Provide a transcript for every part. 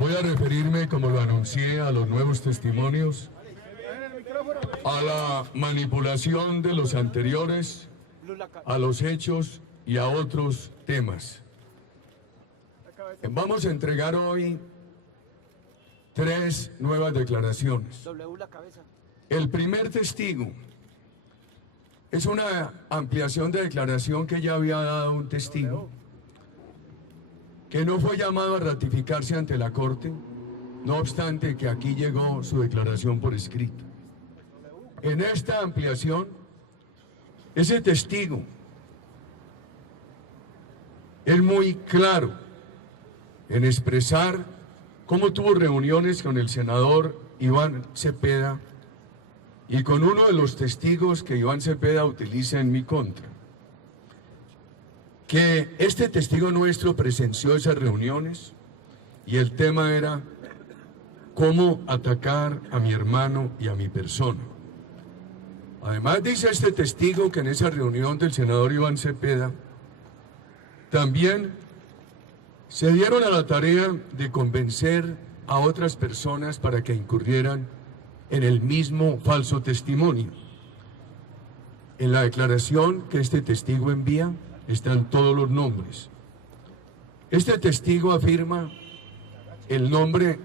Voy a referirme, como lo anuncié, a los nuevos testimonios, a la manipulación de los anteriores, a los hechos y a otros temas. Vamos a entregar hoy 3 nuevas declaraciones. El primer testigo es una ampliación de declaración que ya había dado un testigo, que no fue llamado a ratificarse ante la Corte, no obstante que aquí llegó su declaración por escrito. En esta ampliación, ese testigo es muy claro en expresar cómo tuvo reuniones con el senador Iván Cepeda y con uno de los testigos que Iván Cepeda utiliza en mi contra. Que este testigo nuestro presenció esas reuniones y el tema era cómo atacar a mi hermano y a mi persona. Además dice este testigo que en esa reunión del senador Iván Cepeda también se dieron a la tarea de convencer a otras personas para que incurrieran en el mismo falso testimonio. En la declaración que este testigo envía están todos los nombres. Este testigo afirma el nombre,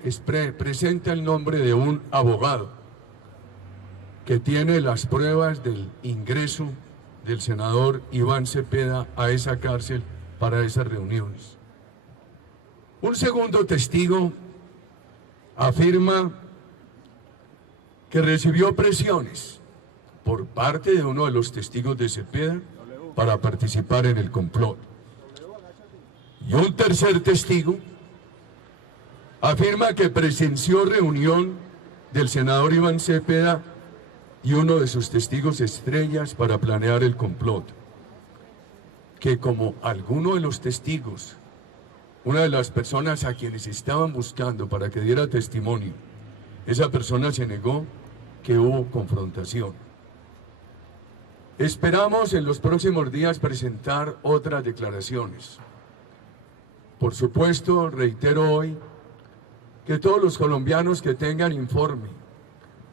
presenta el nombre de un abogado que tiene las pruebas del ingreso del senador Iván Cepeda a esa cárcel para esas reuniones. Un segundo testigo afirma que recibió presiones por parte de uno de los testigos de Cepeda para participar en el complot. Y un tercer testigo afirma que presenció reunión del senador Iván Cepeda y uno de sus testigos estrellas para planear el complot. Que como alguno de los testigos, una de las personas a quienes estaban buscando para que diera testimonio, esa persona se negó, que hubo confrontación. Esperamos en los próximos días presentar otras declaraciones. Por supuesto, reitero hoy que todos los colombianos que tengan informe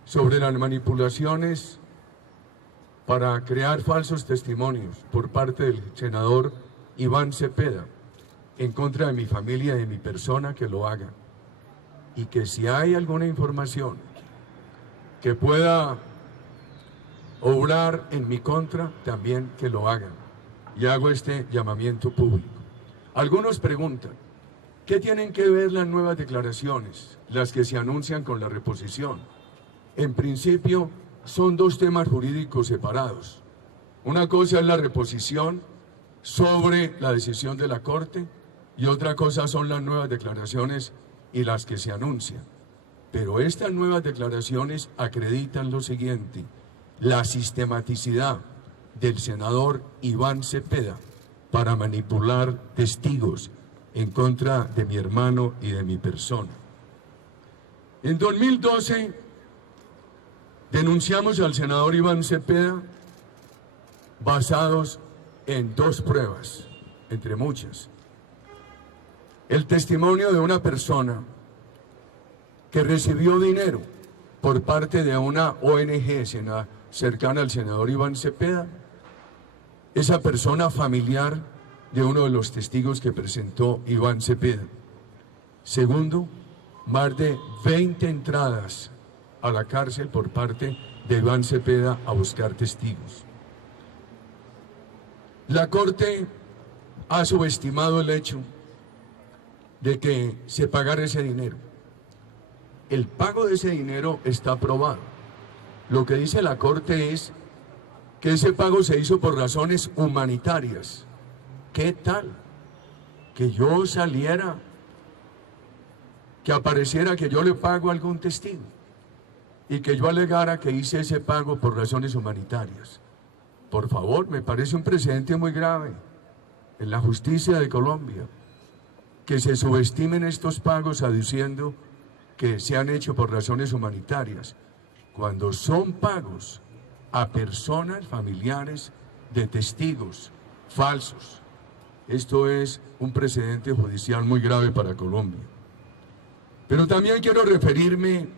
sobre las manipulaciones para crear falsos testimonios por parte del senador Iván Cepeda en contra de mi familia y de mi persona, que lo hagan. Y que si hay alguna información que pueda obrar en mi contra, también que lo hagan. Y hago este llamamiento público. Algunos preguntan, ¿qué tienen que ver las nuevas declaraciones, las que se anuncian con la reposición? En principio, son 2 temas jurídicos separados. Una cosa es la reposición sobre la decisión de la Corte y otra cosa son las nuevas declaraciones y las que se anuncian. Pero estas nuevas declaraciones acreditan lo siguiente: la sistematicidad del senador Iván Cepeda para manipular testigos en contra de mi hermano y de mi persona. En 2012 denunciamos al senador Iván Cepeda basados en 2 pruebas, entre muchas. El testimonio de una persona que recibió dinero por parte de una ONG cercana al senador Iván Cepeda, esa persona familiar de uno de los testigos que presentó Iván Cepeda. Segundo, más de 20 entradas a la cárcel por parte de Iván Cepeda a buscar testigos. La Corte ha subestimado el hecho de que se pagara ese dinero. El pago de ese dinero está aprobado. Lo que dice la Corte es que ese pago se hizo por razones humanitarias. ¿Qué tal? Que yo saliera, que apareciera que yo le pago a algún testigo y que yo alegara que hice ese pago por razones humanitarias. Por favor, me parece un precedente muy grave en la justicia de Colombia, que se subestimen estos pagos aduciendo que se han hecho por razones humanitarias, cuando son pagos a personas familiares de testigos falsos. Esto es un precedente judicial muy grave para Colombia. Pero también quiero referirme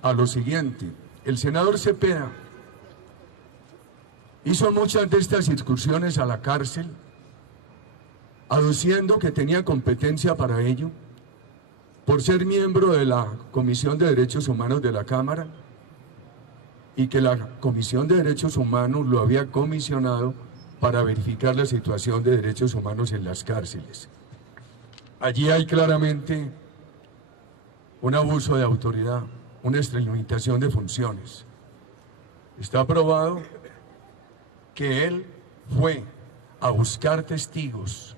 a lo siguiente. El senador Cepeda hizo muchas de estas excursiones a la cárcel, aduciendo que tenía competencia para ello, por ser miembro de la Comisión de Derechos Humanos de la Cámara, y que la Comisión de Derechos Humanos lo había comisionado para verificar la situación de derechos humanos en las cárceles. Allí hay claramente un abuso de autoridad, una extralimitación de funciones. Está probado que él fue a buscar testigos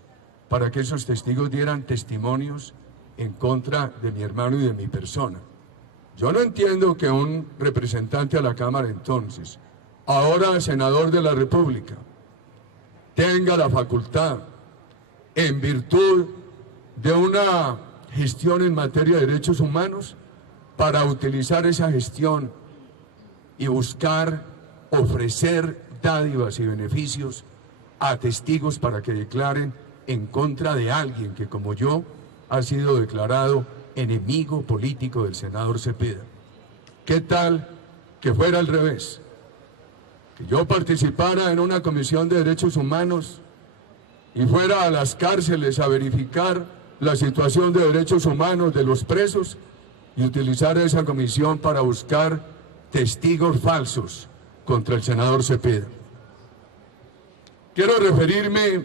para que esos testigos dieran testimonios en contra de mi hermano y de mi persona. Yo no entiendo que un representante a la Cámara entonces, ahora senador de la República, tenga la facultad, en virtud de una gestión en materia de derechos humanos, para utilizar esa gestión y buscar ofrecer dádivas y beneficios a testigos para que declaren en contra de alguien que, como yo, ha sido declarado enemigo político del senador Cepeda. ¿Qué tal que fuera al revés? Que yo participara en una comisión de derechos humanos y fuera a las cárceles a verificar la situación de derechos humanos de los presos y utilizar esa comisión para buscar testigos falsos contra el senador Cepeda. Quiero referirme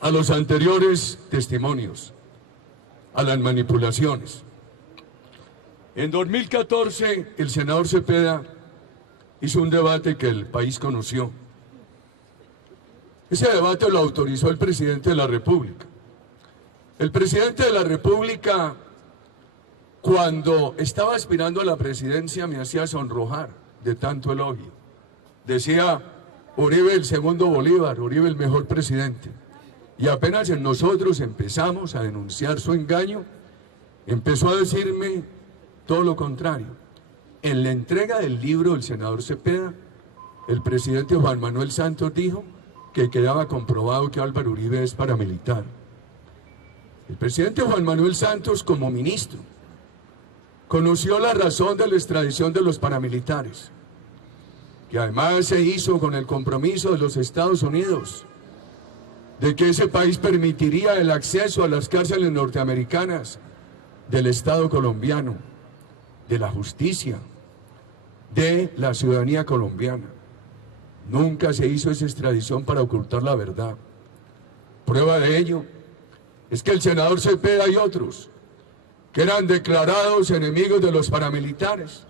a los anteriores testimonios, a las manipulaciones. En 2014, el senador Cepeda hizo un debate que el país conoció. Ese debate lo autorizó el presidente de la República. El presidente de la República, cuando estaba aspirando a la presidencia, me hacía sonrojar de tanto elogio. Decía, Uribe el segundo Bolívar, Uribe el mejor presidente. Y apenas nosotros empezamos a denunciar su engaño, empezó a decirme todo lo contrario. En la entrega del libro del senador Cepeda, el presidente Juan Manuel Santos dijo que quedaba comprobado que Álvaro Uribe es paramilitar. El presidente Juan Manuel Santos, como ministro, conoció la razón de la extradición de los paramilitares, que además se hizo con el compromiso de los Estados Unidos, de que ese país permitiría el acceso a las cárceles norteamericanas del Estado colombiano, de la justicia, de la ciudadanía colombiana. Nunca se hizo esa extradición para ocultar la verdad. Prueba de ello es que el senador Cepeda y otros, que eran declarados enemigos de los paramilitares,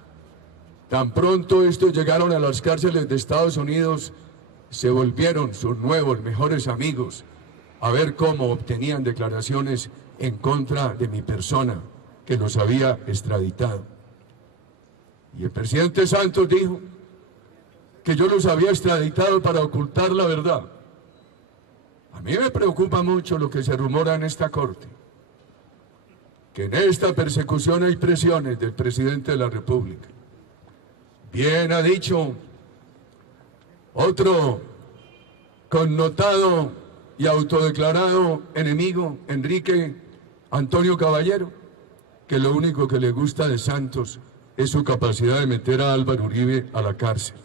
tan pronto estos llegaron a las cárceles de Estados Unidos, se volvieron sus nuevos mejores amigos a ver cómo obtenían declaraciones en contra de mi persona, que los había extraditado. Y el presidente Santos dijo que yo los había extraditado para ocultar la verdad. A mí me preocupa mucho lo que se rumora en esta corte, que en esta persecución hay presiones del presidente de la República. Bien ha dicho otro connotado y autodeclarado enemigo, Enrique Antonio Caballero, que lo único que le gusta de Santos es su capacidad de meter a Álvaro Uribe a la cárcel.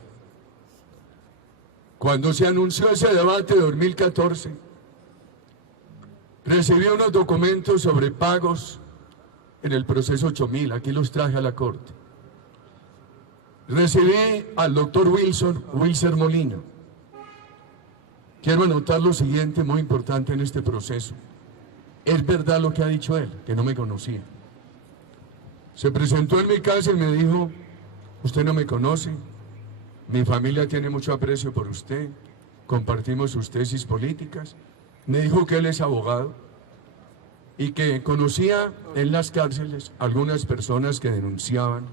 Cuando se anunció ese debate de 2014, recibí unos documentos sobre pagos en el proceso 8000, aquí los traje a la corte. Recibí al doctor Wilson Molina. Quiero anotar lo siguiente, muy importante en este proceso. Es verdad lo que ha dicho él, que no me conocía. Se presentó en mi casa y me dijo, usted no me conoce, mi familia tiene mucho aprecio por usted, compartimos sus tesis políticas. Me dijo que él es abogado y que conocía en las cárceles algunas personas que denunciaban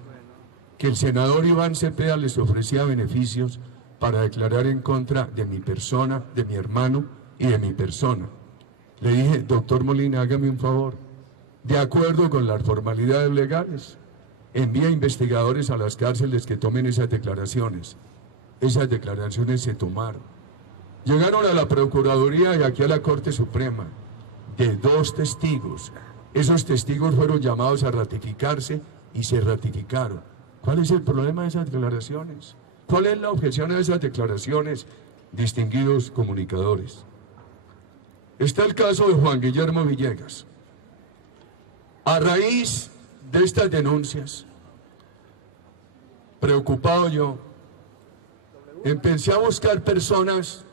que el senador Iván Cepeda les ofrecía beneficios para declarar en contra de mi persona, de mi hermano y de mi persona. Le dije, doctor Molina, hágame un favor, de acuerdo con las formalidades legales, envía investigadores a las cárceles que tomen esas declaraciones. Esas declaraciones se tomaron. Llegaron a la Procuraduría y aquí a la Corte Suprema, de 2 testigos Esos testigos fueron llamados a ratificarse y se ratificaron. ¿Cuál es el problema de esas declaraciones? ¿Cuál es la objeción a esas declaraciones, distinguidos comunicadores? Está el caso de Juan Guillermo Villegas. A raíz de estas denuncias, preocupado yo, empecé a buscar personas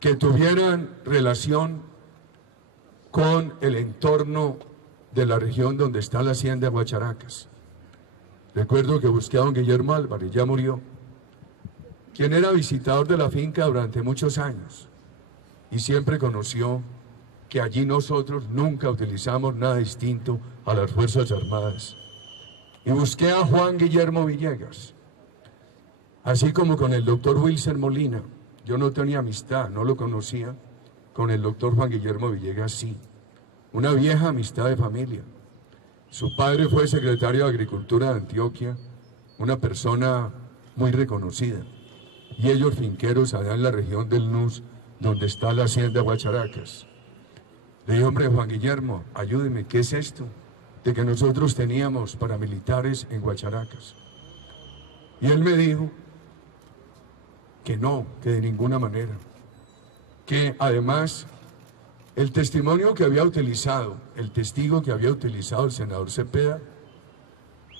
que tuvieran relación con el entorno de la región donde está la hacienda de Guacharacas. Recuerdo que busqué a don Guillermo Álvarez, ya murió, quien era visitador de la finca durante muchos años y siempre conoció que allí nosotros nunca utilizamos nada distinto a las Fuerzas Armadas. Y busqué a Juan Guillermo Villegas, así como con el doctor Wilson Molina. Yo no tenía amistad, no lo conocía. Con el doctor Juan Guillermo Villegas sí, una vieja amistad de familia. Su padre fue secretario de Agricultura de Antioquia, una persona muy reconocida. Y ellos finqueros allá en la región del Nus, donde está la hacienda Guacharacas. Le dije, hombre, Juan Guillermo, ayúdeme, ¿qué es esto de que nosotros teníamos paramilitares en Guacharacas? Y él me dijo que no, que de ninguna manera. Que además el testimonio que había utilizado, el testigo que había utilizado el senador Cepeda,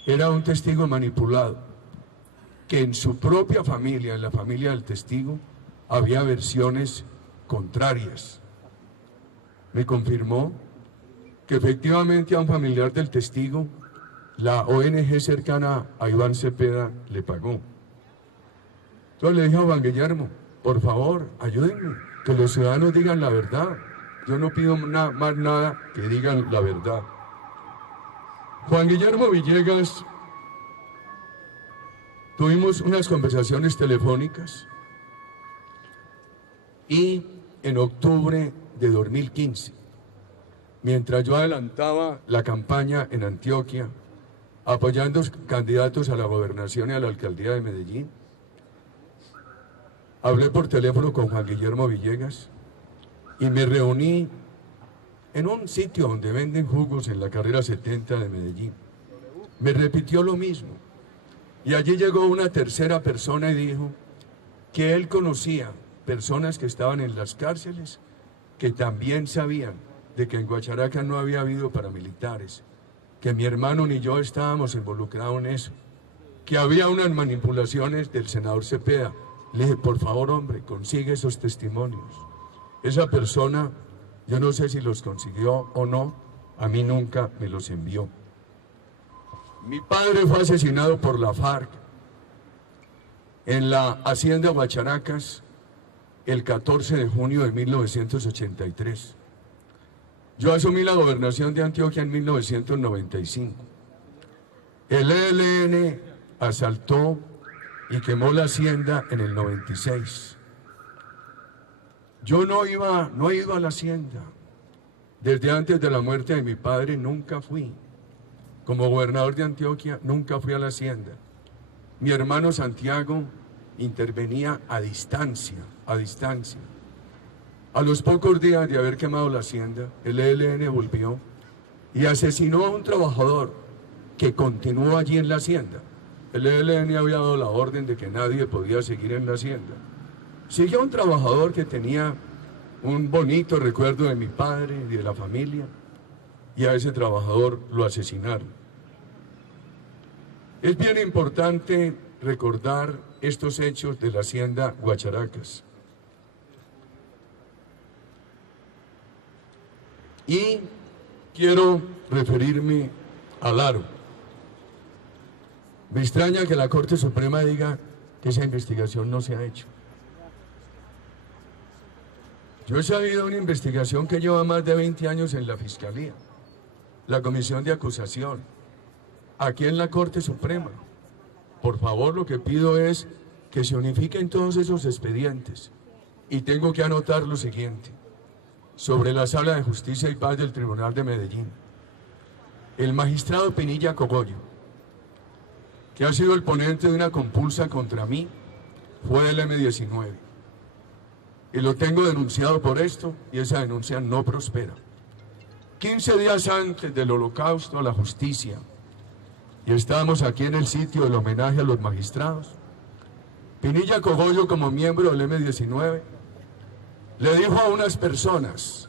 era un testigo manipulado, que en su propia familia, en la familia del testigo, había versiones contrarias. Me confirmó que efectivamente a un familiar del testigo, la ONG cercana a Iván Cepeda le pagó. Entonces le dije a Juan Guillermo, por favor, ayúdenme, que los ciudadanos digan la verdad. Yo no pido más nada que digan la verdad. Juan Guillermo Villegas, tuvimos unas conversaciones telefónicas y en octubre de 2015, mientras yo adelantaba la campaña en Antioquia, apoyando candidatos a la gobernación y a la alcaldía de Medellín, hablé por teléfono con Juan Guillermo Villegas y me reuní en un sitio donde venden jugos en la carrera 70 de Medellín. Me repitió lo mismo. Y allí llegó una tercera persona y dijo que él conocía personas que estaban en las cárceles que también sabían de que en Guacharacas no había habido paramilitares, que mi hermano ni yo estábamos involucrados en eso, que había unas manipulaciones del senador Cepeda. Le dije, por favor, hombre, consigue esos testimonios. Esa persona, yo no sé si los consiguió o no, a mí nunca me los envió. Mi padre fue asesinado por la FARC en la hacienda Guacharacas el 14 de junio de 1983. Yo asumí la gobernación de Antioquia en 1995. El ELN asaltó y quemó la hacienda en el 96. Yo no he ido a la hacienda. Desde antes de la muerte de mi padre nunca fui. Como gobernador de Antioquia nunca fui a la hacienda. Mi hermano Santiago intervenía a distancia, a distancia. A los pocos días de haber quemado la hacienda, el ELN volvió y asesinó a un trabajador que continuó allí en la hacienda. El ELN había dado la orden de que nadie podía seguir en la hacienda. Siguió un trabajador que tenía un bonito recuerdo de mi padre y de la familia, y a ese trabajador lo asesinaron. Es bien importante recordar estos hechos de la hacienda Guacharacas. Y quiero referirme al Aro. Me extraña que la Corte Suprema diga que esa investigación no se ha hecho. Yo he sabido de una investigación que lleva más de 20 años en la Fiscalía, la Comisión de Acusación, aquí en la Corte Suprema. Por favor, lo que pido es que se unifiquen todos esos expedientes. Y tengo que anotar lo siguiente. Sobre la Sala de Justicia y Paz del Tribunal de Medellín, el magistrado Pinilla Cogollo, que ha sido el ponente de una compulsa contra mí, fue del M-19. Y lo tengo denunciado por esto y esa denuncia no prospera. 15 días antes del Holocausto, la justicia, y estábamos aquí en el sitio del homenaje a los magistrados, Pinilla Cogollo, como miembro del M-19, le dijo a unas personas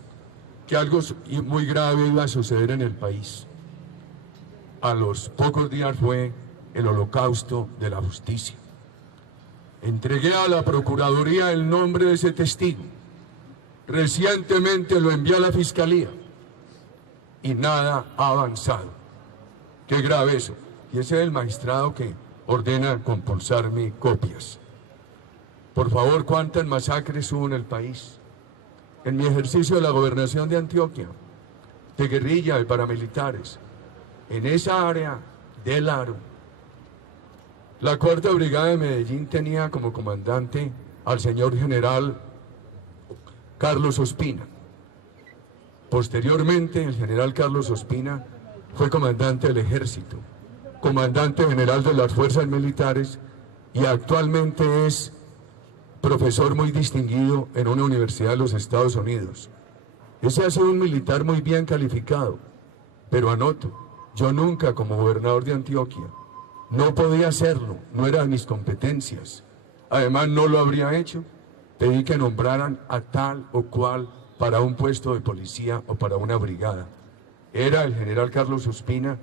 que algo muy grave iba a suceder en el país. A los pocos días fue el Holocausto de la justicia. Entregué a la Procuraduría el nombre de ese testigo. Recientemente lo envié a la Fiscalía y nada ha avanzado. Qué grave eso. Y ese es el magistrado que ordena compulsarme copias. Por favor, ¿cuántas masacres hubo en el país? En mi ejercicio de la gobernación de Antioquia, de guerrilla, de paramilitares, en esa área del Aro, la Cuarta Brigada de Medellín tenía como comandante al señor general Carlos Ospina. Posteriormente, el general Carlos Ospina fue comandante del ejército, comandante general de las fuerzas militares y actualmente es profesor muy distinguido en una universidad de los Estados Unidos. Ese ha sido un militar muy bien calificado, pero anoto, yo nunca como gobernador de Antioquia no podía hacerlo, no eran mis competencias. Además no lo habría hecho, pedí que nombraran a tal o cual para un puesto de policía o para una brigada. Era el general Carlos Ospina,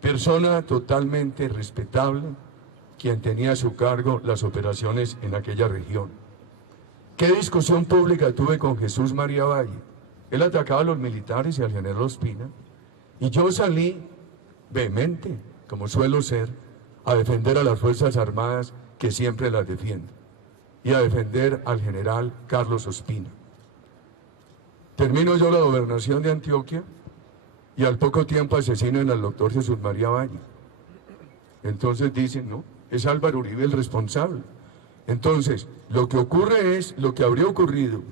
persona totalmente respetable, quien tenía a su cargo las operaciones en aquella región. ¿Qué discusión pública tuve con Jesús María Valle? Él atacaba a los militares y al general Ospina, y yo salí vehemente, como suelo ser, a defender a las Fuerzas Armadas, que siempre las defiendo, y a defender al general Carlos Ospina. Termino yo la gobernación de Antioquia, y al poco tiempo asesinan al doctor Jesús María Valle. Entonces dicen, no, es Álvaro Uribe el responsable. Entonces, lo que ocurre es, lo que habría ocurrido,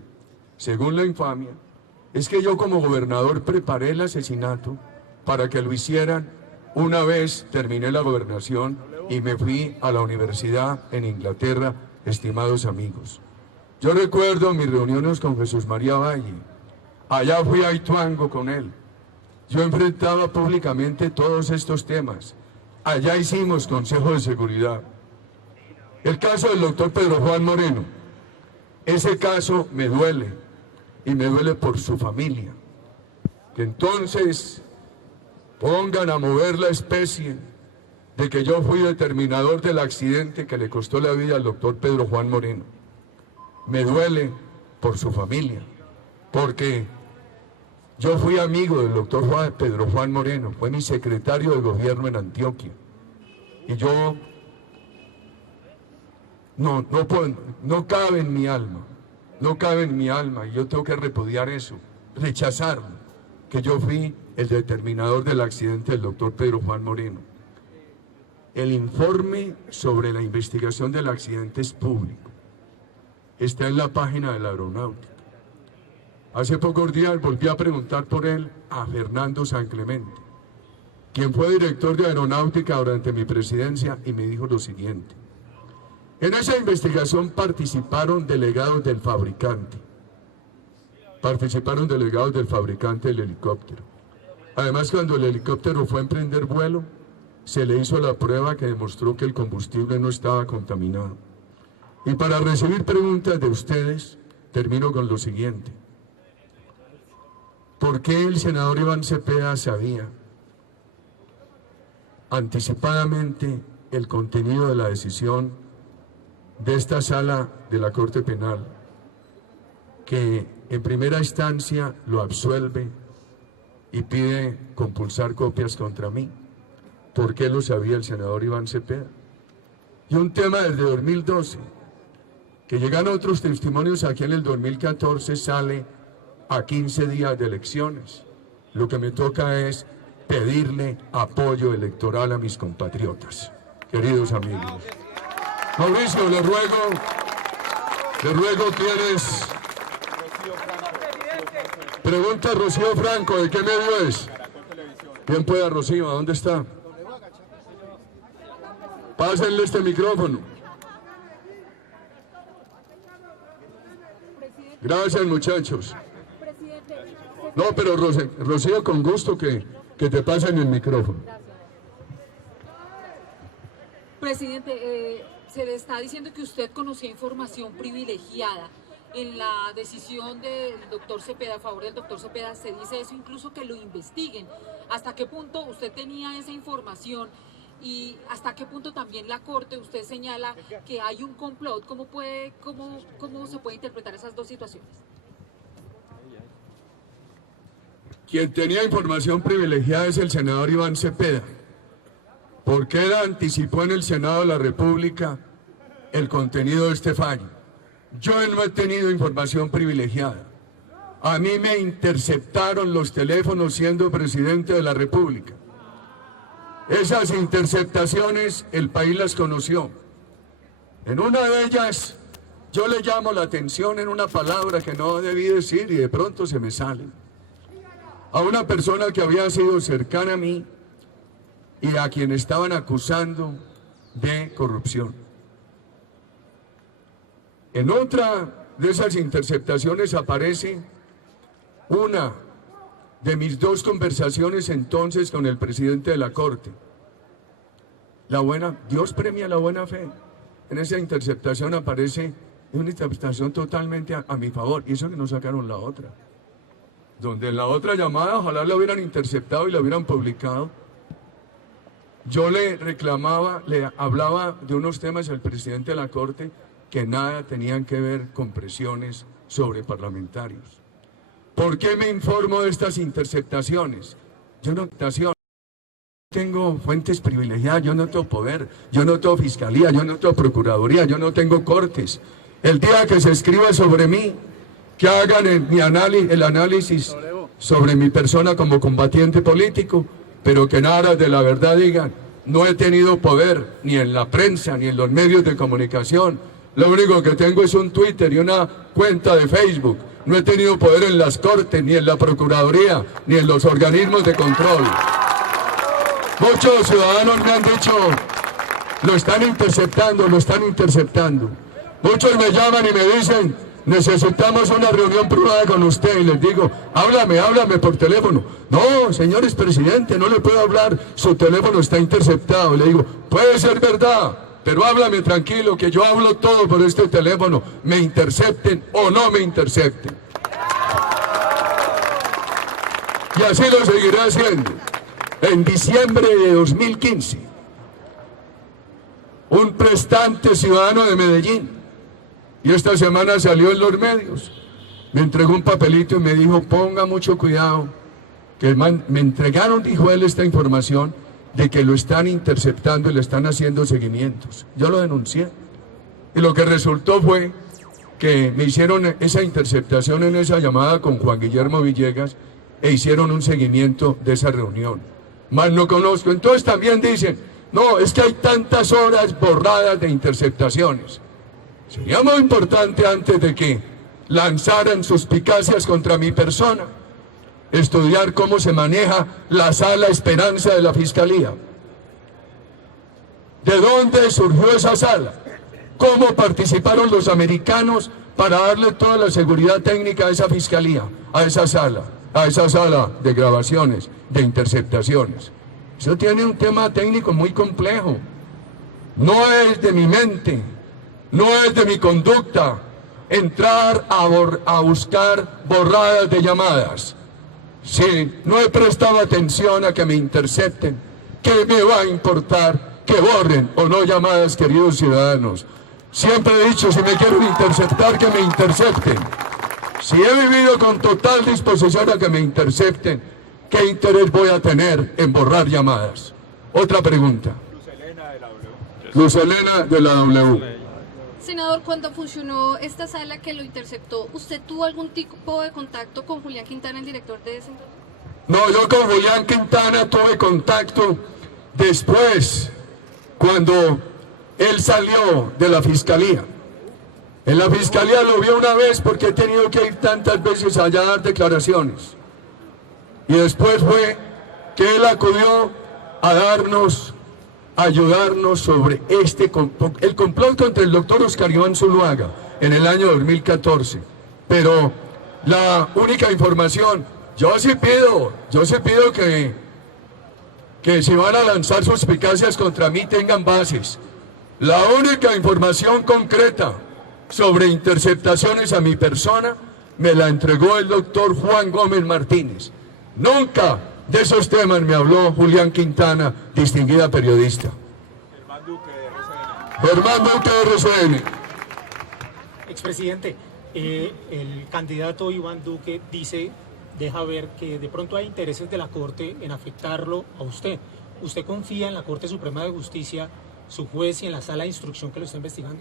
según la infamia, es que yo como gobernador preparé el asesinato para que lo hicieran una vez terminé la gobernación y me fui a la universidad en Inglaterra, estimados amigos. Yo recuerdo mis reuniones con Jesús María Valle. Allá fui a Ituango con él. Yo enfrentaba públicamente todos estos temas. Allá hicimos Consejo de Seguridad. El caso del doctor Pedro Juan Moreno, ese caso me duele, y me duele por su familia. Que entonces pongan a mover la especie de que yo fui determinador del accidente que le costó la vida al doctor Pedro Juan Moreno. Me duele por su familia, porque yo fui amigo del doctor Pedro Juan Moreno, fue mi secretario de gobierno en Antioquia, y yo no cabe en mi alma, no cabe en mi alma, y yo tengo que repudiar eso, rechazarlo, que yo fui el determinador del accidente del doctor Pedro Juan Moreno. El informe sobre la investigación del accidente es público, está en la página de la Aeronáutica. Hace pocos días volví a preguntar por él a Fernando San Clemente, quien fue director de Aeronáutica durante mi presidencia, y me dijo lo siguiente: en esa investigación participaron delegados del fabricante del helicóptero. Además, cuando el helicóptero fue a emprender vuelo, se le hizo la prueba que demostró que el combustible no estaba contaminado. Y para recibir preguntas de ustedes, termino con lo siguiente: ¿por qué el senador Iván Cepeda sabía anticipadamente el contenido de la decisión de esta sala de la Corte Penal, que en primera instancia lo absuelve y pide compulsar copias contra mí? ¿Por qué lo sabía el senador Iván Cepeda? Y un tema desde 2012, que llegan otros testimonios aquí en el 2014, sale a 15 días de elecciones. Lo que me toca es pedirle apoyo electoral a mis compatriotas, queridos amigos. Mauricio, le ruego, ¿tienes? Pregunta Rocío Franco, ¿de qué medio es? Bien pueda, Rocío, ¿a dónde está? Pásenle este micrófono. Gracias, muchachos. Presidente, No, pero Rocío, con gusto que te pasen el micrófono. Presidente, se le está diciendo que usted conocía información privilegiada. En la decisión del doctor Cepeda, a favor del doctor Cepeda, se dice eso, incluso que lo investiguen. ¿Hasta qué punto usted tenía esa información? Y hasta qué punto también la Corte, usted señala que hay un complot. ¿Cómo se puede interpretar esas dos situaciones? Quien tenía información privilegiada es el senador Iván Cepeda, porque él anticipó en el Senado de la República el contenido de este fallo. Yo no he tenido información privilegiada. A mí me interceptaron los teléfonos siendo presidente de la República. Esas interceptaciones el país las conoció. En una de ellas yo le llamo la atención en una palabra que no debí decir y de pronto se me sale. A una persona que había sido cercana a mí y a quien estaban acusando de corrupción. En otra de esas interceptaciones aparece una de mis dos conversaciones entonces con el presidente de la Corte. Dios premia la buena fe. En esa interceptación aparece una interpretación totalmente a mi favor, y eso que no sacaron la otra. Donde en la otra llamada ojalá la hubieran interceptado y la hubieran publicado. Yo le reclamaba, le hablaba de unos temas al presidente de la Corte que nada tenían que ver con presiones sobre parlamentarios. ¿Por qué me informo de estas interceptaciones? Yo no tengo fuentes privilegiadas, yo no tengo poder, yo no tengo fiscalía, yo no tengo procuraduría, yo no tengo cortes. El día que se escriba sobre mí, que hagan el análisis sobre mi persona como combatiente político, pero que nada de la verdad digan, no he tenido poder ni en la prensa ni en los medios de comunicación. Lo único que tengo es un Twitter y una cuenta de Facebook. No he tenido poder en las cortes, ni en la procuraduría, ni en los organismos de control. Muchos ciudadanos me han dicho, lo están interceptando. Muchos me llaman y me dicen, necesitamos una reunión privada con usted, y les digo, háblame por teléfono. No, señores presidente, no le puedo hablar, su teléfono está interceptado. Le digo, puede ser verdad, pero háblame tranquilo, que yo hablo todo por este teléfono, me intercepten o no me intercepten. Y así lo seguiré haciendo. En diciembre de 2015, un prestante ciudadano de Medellín, y esta semana salió en los medios, me entregó un papelito y me dijo, ponga mucho cuidado, que me entregaron, dijo él, esta información de que lo están interceptando y le están haciendo seguimientos. Yo lo denuncié y lo que resultó fue que me hicieron esa interceptación en esa llamada con Juan Guillermo Villegas e hicieron un seguimiento de esa reunión. Más no conozco. Entonces también dicen, no, es que hay tantas horas borradas de interceptaciones. Sería muy importante, antes de que lanzaran suspicacias contra mi persona, estudiar cómo se maneja la Sala Esperanza de la Fiscalía. ¿De dónde surgió esa sala? ¿Cómo participaron los americanos para darle toda la seguridad técnica a esa fiscalía, a esa sala de grabaciones, de interceptaciones? Eso tiene un tema técnico muy complejo. No es de mi mente, no es de mi conducta entrar a buscar borradas de llamadas. Si no he prestado atención a que me intercepten, ¿qué me va a importar que borren o no llamadas, queridos ciudadanos? Siempre he dicho, si me quieren interceptar, que me intercepten. Si he vivido con total disposición a que me intercepten, ¿qué interés voy a tener en borrar llamadas? Otra pregunta. Luz Helena de la W. Senador, cuando funcionó esta sala que lo interceptó, ¿usted tuvo algún tipo de contacto con Julián Quintana, el director de ese entonces? No, yo con Julián Quintana tuve contacto después, cuando él salió de la fiscalía. En la fiscalía lo vi una vez porque he tenido que ir tantas veces allá a dar declaraciones. Y después fue que él acudió a ayudarnos sobre el complot contra el doctor Oscar Iván Zuluaga en el año 2014. Pero la única información, Yo sí pido que si van a lanzar suspicacias contra mí tengan bases. La única información concreta sobre interceptaciones a mi persona me la entregó el doctor Juan Gómez Martínez. Nunca de esos temas me habló Julián Quintana, distinguida periodista. Germán Duque de RCN. Expresidente, el candidato Iván Duque deja ver que de pronto hay intereses de la Corte en afectarlo a usted. ¿Usted confía en la Corte Suprema de Justicia, su juez y en la sala de instrucción que lo está investigando?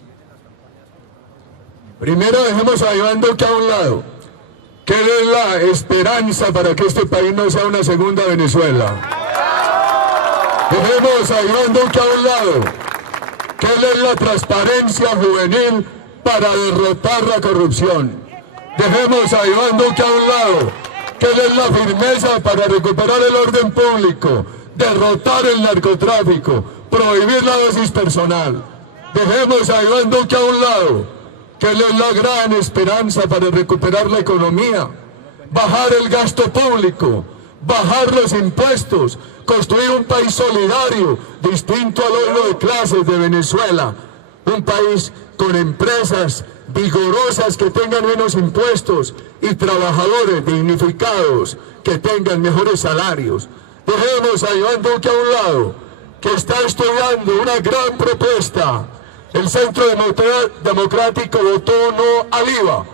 Primero dejemos a Iván Duque a un lado, que él es la esperanza para que este país no sea una segunda Venezuela. Dejemos a Iván Duque a un lado, que él es la transparencia juvenil para derrotar la corrupción. Dejemos a Iván Duque a un lado, que él es la firmeza para recuperar el orden público, derrotar el narcotráfico, prohibir la dosis personal. Dejemos a Iván Duque a un lado, que él es la gran esperanza para recuperar la economía, bajar el gasto público, bajar los impuestos, construir un país solidario, distinto al orden de clases de Venezuela, un país con empresas vigorosas que tengan menos impuestos y trabajadores dignificados que tengan mejores salarios. Dejemos a Iván Duque a un lado, que está estudiando una gran propuesta. El Centro Democrático votó no al IVA,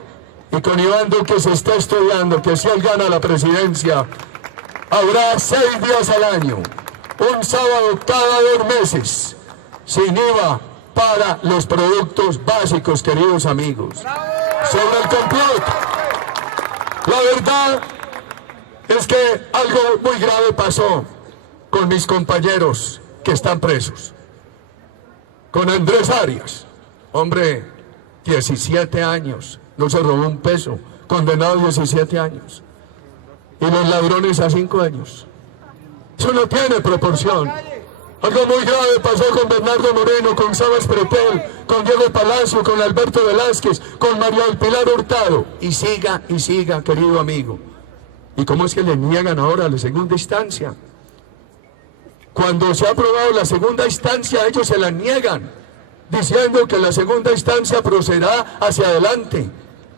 y con Iván Duque se está estudiando que si él gana la presidencia, habrá 6 días al año, un sábado cada 2 meses, sin IVA para los productos básicos, queridos amigos. Sobre el complot, la verdad es que algo muy grave pasó con mis compañeros que están presos. Con Andrés Arias, hombre, 17 años, no se robó un peso, condenado a 17 años. Y los ladrones a 5 años. Eso no tiene proporción. Algo muy grave pasó con Bernardo Moreno, con Sabas Pretel, con Diego Palacio, con Alberto Velázquez, con María del Pilar Hurtado. Y siga, querido amigo. ¿Y cómo es que le niegan ahora la segunda instancia? Cuando se ha aprobado la segunda instancia, ellos se la niegan, diciendo que la segunda instancia procederá hacia adelante.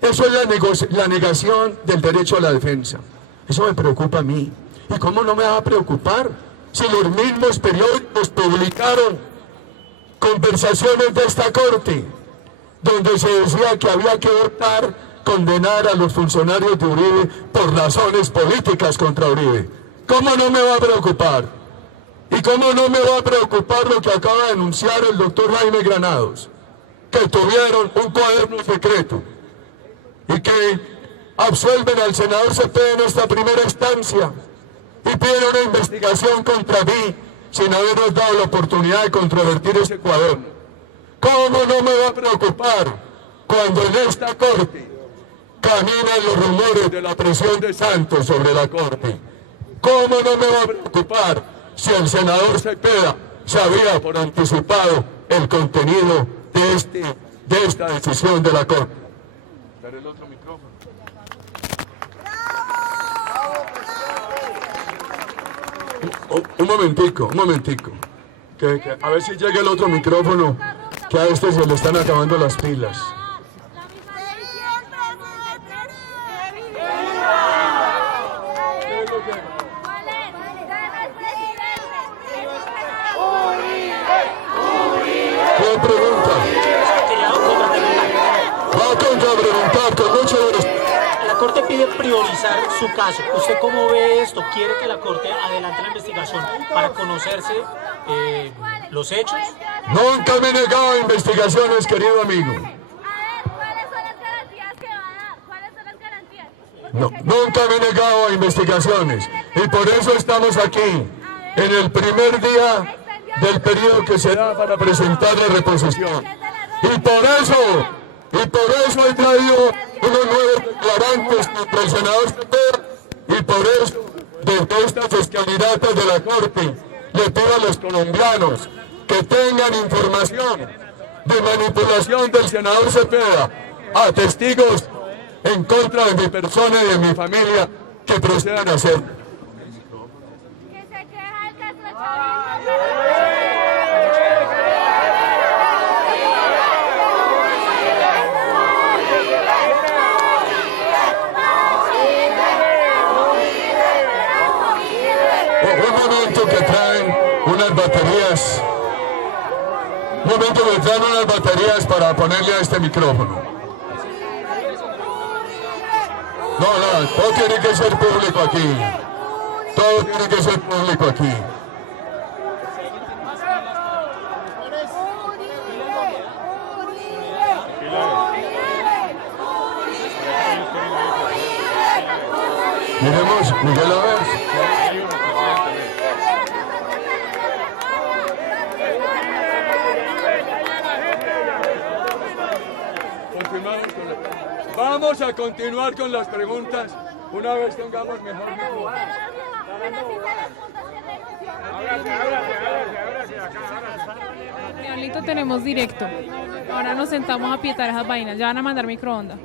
Eso es la negación del derecho a la defensa. Eso me preocupa a mí. ¿Y cómo no me va a preocupar si los mismos periódicos publicaron conversaciones de esta Corte, donde se decía que había que condenar a los funcionarios de Uribe por razones políticas contra Uribe? ¿Cómo no me va a preocupar? ¿Y cómo no me va a preocupar lo que acaba de anunciar el doctor Jaime Granados? Que tuvieron un cuaderno secreto y que absuelven al senador Cepeda en esta primera instancia y piden una investigación contra mí sin habernos dado la oportunidad de controvertir ese cuaderno. ¿Cómo no me va a preocupar cuando en esta Corte caminan los rumores de la presión de Santos sobre la Corte? ¿Cómo no me va a preocupar si el senador Cepeda sabía por anticipado el contenido de esta decisión de la Corte? Daré el otro micrófono. Un momentico. Que a ver si llega el otro micrófono, que a este se le están acabando las pilas. Pregunta. Va a contrapreguntar con mucho gusto. La Corte pide priorizar su caso. ¿Usted cómo ve esto? ¿Quiere que la Corte adelante la investigación para conocerse los hechos? Nunca me he negado a investigaciones, querido amigo. ¿Cuáles son las garantías que va a dar? ¿Cuáles son las garantías? No, nunca me he negado a investigaciones. Y por eso estamos aquí, en el primer día del periodo que se da para presentar la reposición. Y por eso he traído unos nuevos declarantes contra el senador Cepeda, y por eso, desde estas escalinatas de la Corte, le pido a los colombianos que tengan información de manipulación del senador Cepeda a testigos en contra de mi persona y de mi familia, que procedan a hacer. Que se queja el castrochavismo. Un momento que traen unas baterías. Un momento que traen unas baterías para ponerle a este micrófono. No, todo tiene que ser público aquí. Todo tiene que ser público aquí. Miremos, Miguel, a ver. Vamos a continuar con las preguntas una vez tengamos mejor. Leonlito, tenemos directo. Ahora nos sentamos a pietar esas vainas. Ya van a mandar microondas.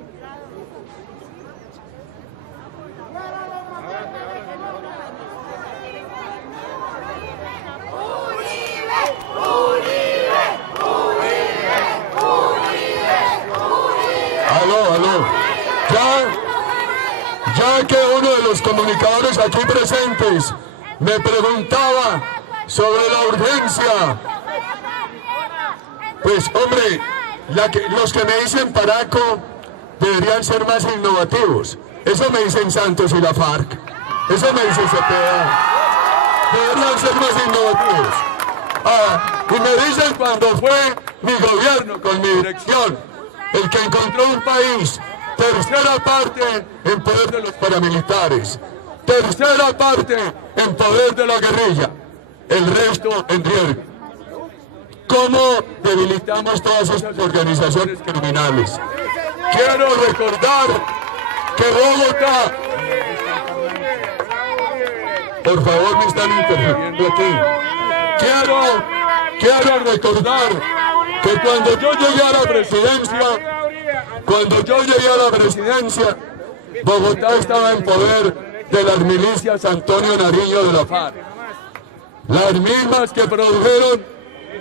Aló. Ya que uno de los comunicadores aquí presentes me preguntaba sobre la urgencia, pues hombre, los que me dicen Paraco deberían ser más innovativos. Eso me dicen Santos y la FARC. Eso me dice Cepeda. Deberían ser más innovativos. Y me dicen cuando fue mi gobierno con mi dirección el que encontró un país, tercera parte en poder de los paramilitares, tercera parte en poder de la guerrilla, el resto en riesgo. ¿Cómo debilitamos todas esas organizaciones criminales? Quiero recordar que Bogotá... Por favor, me están interfiriendo aquí. Quiero recordar que cuando yo llegué a la presidencia, Bogotá estaba en poder de las milicias Antonio Nariño de la FARC. Las mismas que produjeron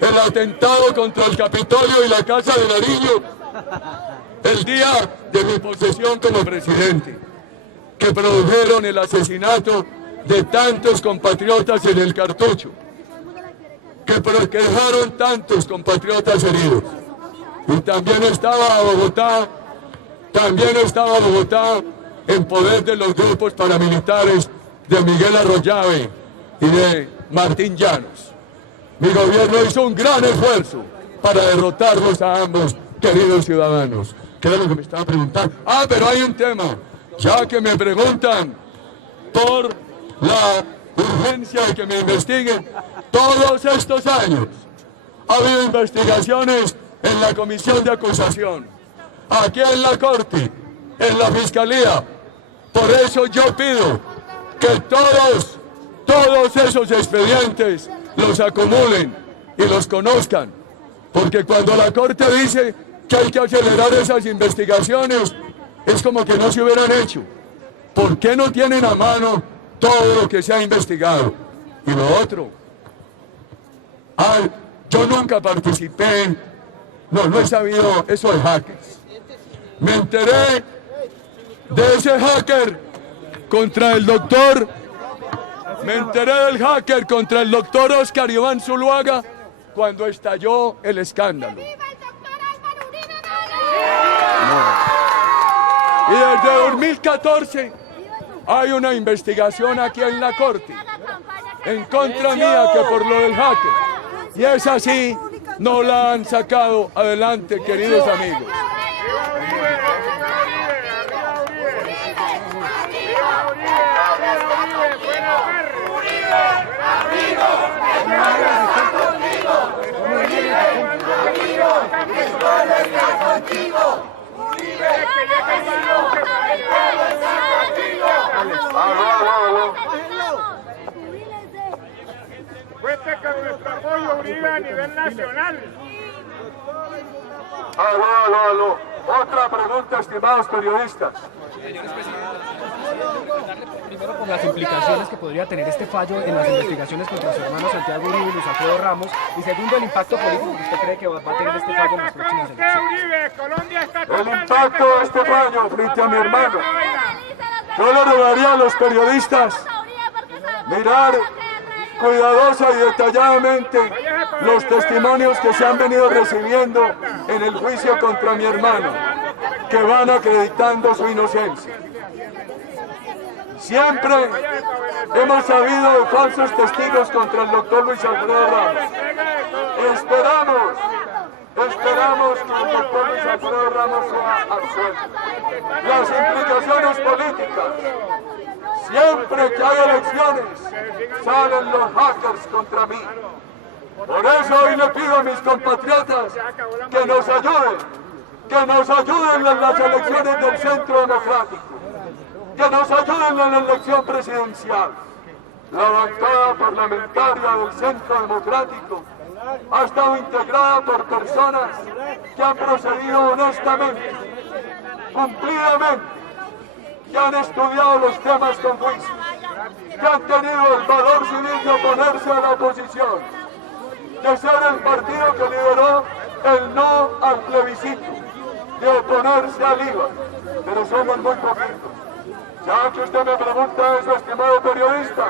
el atentado contra el Capitolio y la casa de Nariño el día de mi posesión como presidente, que produjeron el asesinato de tantos compatriotas en el Cartucho, que dejaron tantos compatriotas heridos. Y también estaba Bogotá en poder de los grupos paramilitares de Miguel Arroyave y de Martín Llanos. Mi gobierno hizo un gran esfuerzo para derrotarlos a ambos, queridos ciudadanos. ¿Qué era lo que me estaba preguntando? Pero hay un tema, ya que me preguntan por la urgencia de que me investiguen. Todos estos años ha habido investigaciones en la comisión de acusación, aquí en la Corte, en la Fiscalía. Por eso yo pido que todos esos expedientes los acumulen y los conozcan, porque cuando la Corte dice que hay que acelerar esas investigaciones, es como que no se hubieran hecho. ¿Por qué no tienen a mano todo lo que se ha investigado? Y lo otro, yo nunca participé, no he sabido eso de hackers. Me enteré de ese hacker contra el doctor, del hacker contra el doctor Oscar Iván Zuluaga cuando estalló el escándalo. Y desde 2014 hay una investigación aquí en la Corte en contra mía que por lo del hacker. Y es así, no la han sacado adelante, queridos amigos. Cuente con nuestro apoyo, Uribe, a nivel nacional. Aló. Otra pregunta, estimados periodistas. Primero por las implicaciones que podría tener este fallo en las investigaciones contra su hermano Santiago Uribe y Luis Alfredo Ramos, y segundo el impacto político que usted cree que va a tener este fallo en las próximas elecciones. El impacto de este fallo frente a mi hermano. Yo le rogaría a los periodistas mirar cuidadosa y detalladamente los testimonios que se han venido recibiendo en el juicio contra mi hermano, que van acreditando su inocencia. Siempre hemos sabido de falsos testigos contra el doctor Luis Alfredo Ramos. Esperamos que el doctor Luis Alfredo Ramos sea absuelto. Las implicaciones políticas. Siempre que hay elecciones, salen los hackers contra mí. Por eso hoy le pido a mis compatriotas que nos ayuden en las elecciones del Centro Democrático, que nos ayuden en la elección presidencial. La bancada parlamentaria del Centro Democrático ha estado integrada por personas que han procedido honestamente, cumplidamente, que han estudiado los temas con juicio, que han tenido el valor civil de oponerse a la oposición, de ser el partido que lideró el no al plebiscito, de oponerse al IVA, pero somos muy poquitos. Ya que usted me pregunta eso, estimado periodista,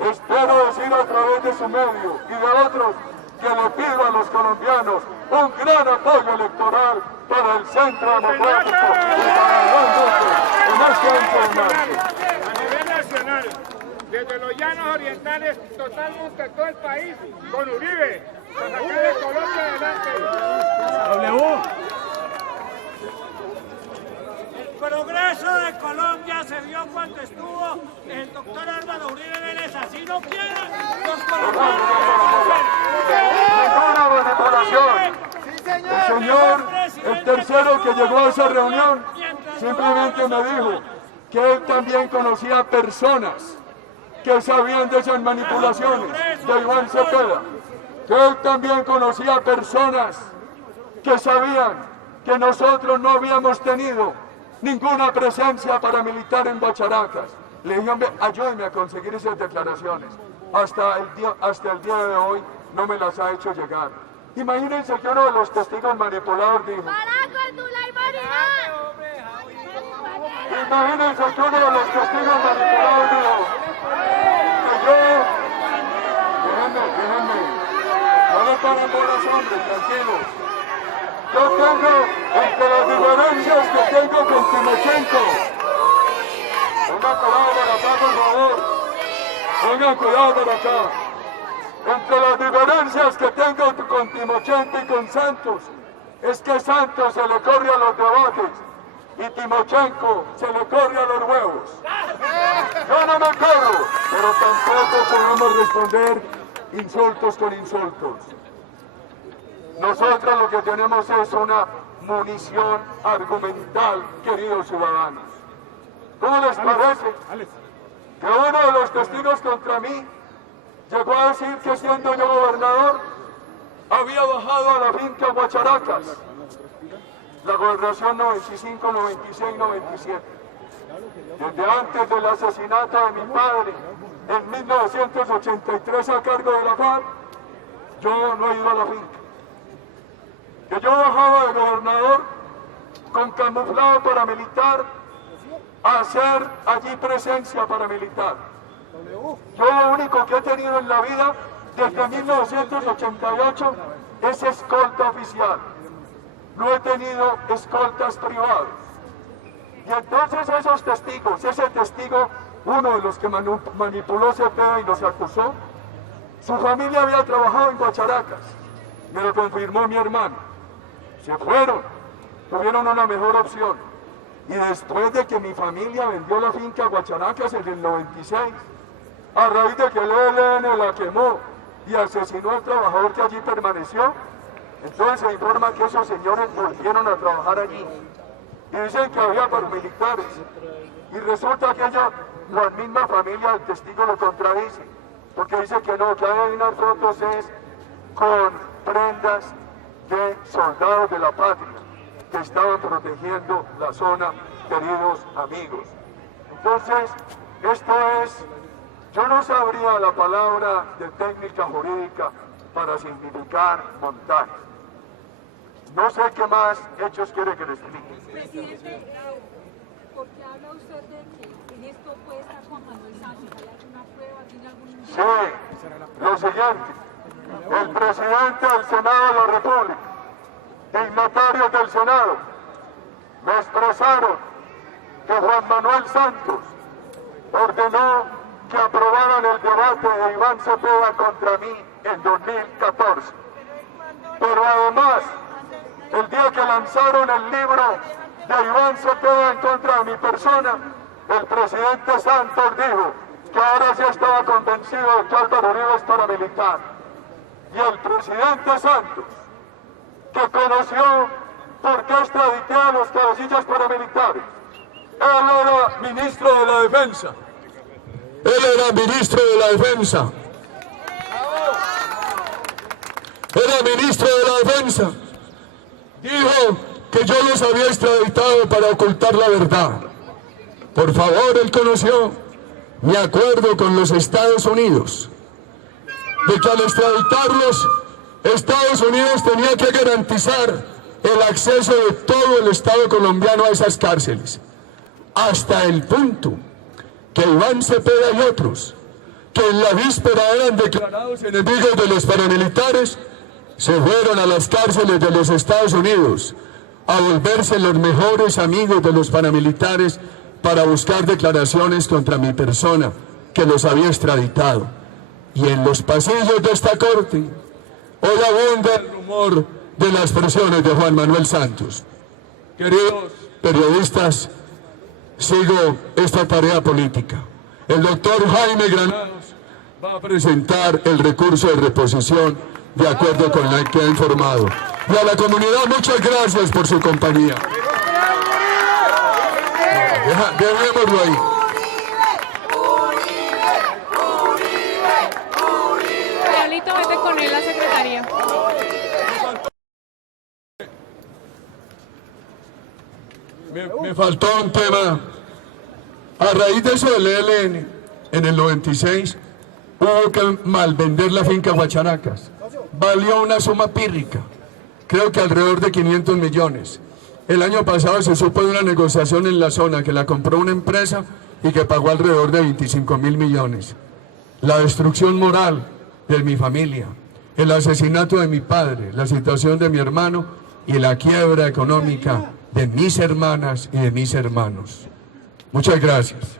espero decir a través de su medio y de otros que le pido a los colombianos un gran apoyo electoral para el Centro Democrático y para Iván Duque en este 11 de marzo. A nivel nacional, desde los llanos orientales, totalmente todo el país, con Uribe, para sacarle Colombia adelante. El progreso de Colombia se vio cuando estuvo el doctor Álvaro Uribe Vélez. Así no quieren los colombianos. Ninguna manipulación. El señor, el tercero que llegó a esa reunión, simplemente me dijo que él también conocía personas que sabían de esas manipulaciones de Iván Cepeda, que él también conocía personas que sabían que nosotros no habíamos tenido ninguna presencia paramilitar en Guacharacas. Le dije, hombre, ayúdenme a conseguir esas declaraciones. Hasta el día de hoy no me las ha hecho llegar. Imagínense que uno de los testigos manipuladores dijo... Imagínense que uno de los testigos manipuladores dijo que yo... Déjenme. No le paren bolas, hombres, tranquilos. Yo tengo, entre las diferencias que tengo con Timochenko... Pongan cuidado para acá, por favor. Pongan cuidado para acá. Entre las diferencias que tengo con Timochenko y con Santos, es que Santos se le corre a los debates y Timochenko se le corre a los huevos. Yo no me corro, pero tampoco podemos responder insultos con insultos. Nosotros lo que tenemos es una munición argumental, queridos ciudadanos. ¿Cómo les parece que uno de los testigos contra mí llegó a decir que siendo yo gobernador había bajado a la finca Guacharacas, la gobernación 95, 96, 97? Desde antes del asesinato de mi padre en 1983 a cargo de la FARC, yo no he ido a la finca. Que yo bajaba de gobernador con camuflado paramilitar a hacer allí presencia paramilitar. Yo lo único que he tenido en la vida desde 1988 es escolta oficial. No he tenido escoltas privadas. Y entonces esos testigos, ese testigo, uno de los que manipuló Cepeda y nos acusó, su familia había trabajado en Guacharacas. Me lo confirmó mi hermano. Se fueron, tuvieron una mejor opción. Y después de que mi familia vendió la finca Guacharacas en el 96, a raíz de que el ELN la quemó y asesinó al trabajador que allí permaneció, entonces se informa que esos señores volvieron a trabajar allí. Y dicen que había paramilitares. Y resulta que la misma familia del testigo lo contradice, porque dice que no, que hay unas fotos es con prendas de soldados de la patria que estaban protegiendo la zona, queridos amigos. Entonces, esto es, yo no sabría la palabra de técnica jurídica para significar montaje. No sé qué más hechos quiere que le explique. Presidente, ¿por qué habla usted de que en esto puede estar Juan Manuel Santos? ¿Hay alguna prueba? ¿Tiene algún indicio? Sí, lo siguiente. El presidente del Senado de la República, dignatarios del Senado, me expresaron que Juan Manuel Santos ordenó que aprobaran el debate de Iván Cepeda contra mí en 2014. Pero además, el día que lanzaron el libro de Iván Cepeda en contra de mi persona, el presidente Santos dijo que ahora sí estaba convencido de que Álvaro Uribe es paramilitar. Y el presidente Santos, que conoció por qué extradité a los cabecillas paramilitares, él era ministro de la Defensa. Él era ministro de la Defensa. Era ministro de la Defensa. Dijo que yo los había extraditado para ocultar la verdad. Por favor, él conoció mi acuerdo con los Estados Unidos, de que al extraditarlos, Estados Unidos tenía que garantizar el acceso de todo el Estado colombiano a esas cárceles, hasta el punto que Iván Cepeda y otros, que en la víspera eran declarados enemigos de los paramilitares, se fueron a las cárceles de los Estados Unidos a volverse los mejores amigos de los paramilitares para buscar declaraciones contra mi persona, que los había extraditado. Y en los pasillos de esta corte, hoy abunda el rumor de las presiones de Juan Manuel Santos. Queridos periodistas, sigo esta tarea política. El doctor Jaime Granados va a presentar el recurso de reposición de acuerdo con la que ha informado. Y a la comunidad, muchas gracias por su compañía. Dejémoslo ahí. Diablito, vete con él a la secretaría. Me faltó un tema. A raíz de eso del ELN, en el 96, hubo que malvender la finca Guacharacas. Valió una suma pírrica, creo que alrededor de 500 millones. El año pasado se supo de una negociación en la zona que la compró una empresa y que pagó alrededor de 25.000 millones. La destrucción moral de mi familia, el asesinato de mi padre, la situación de mi hermano y la quiebra económica de mis hermanas y de mis hermanos. Muchas gracias.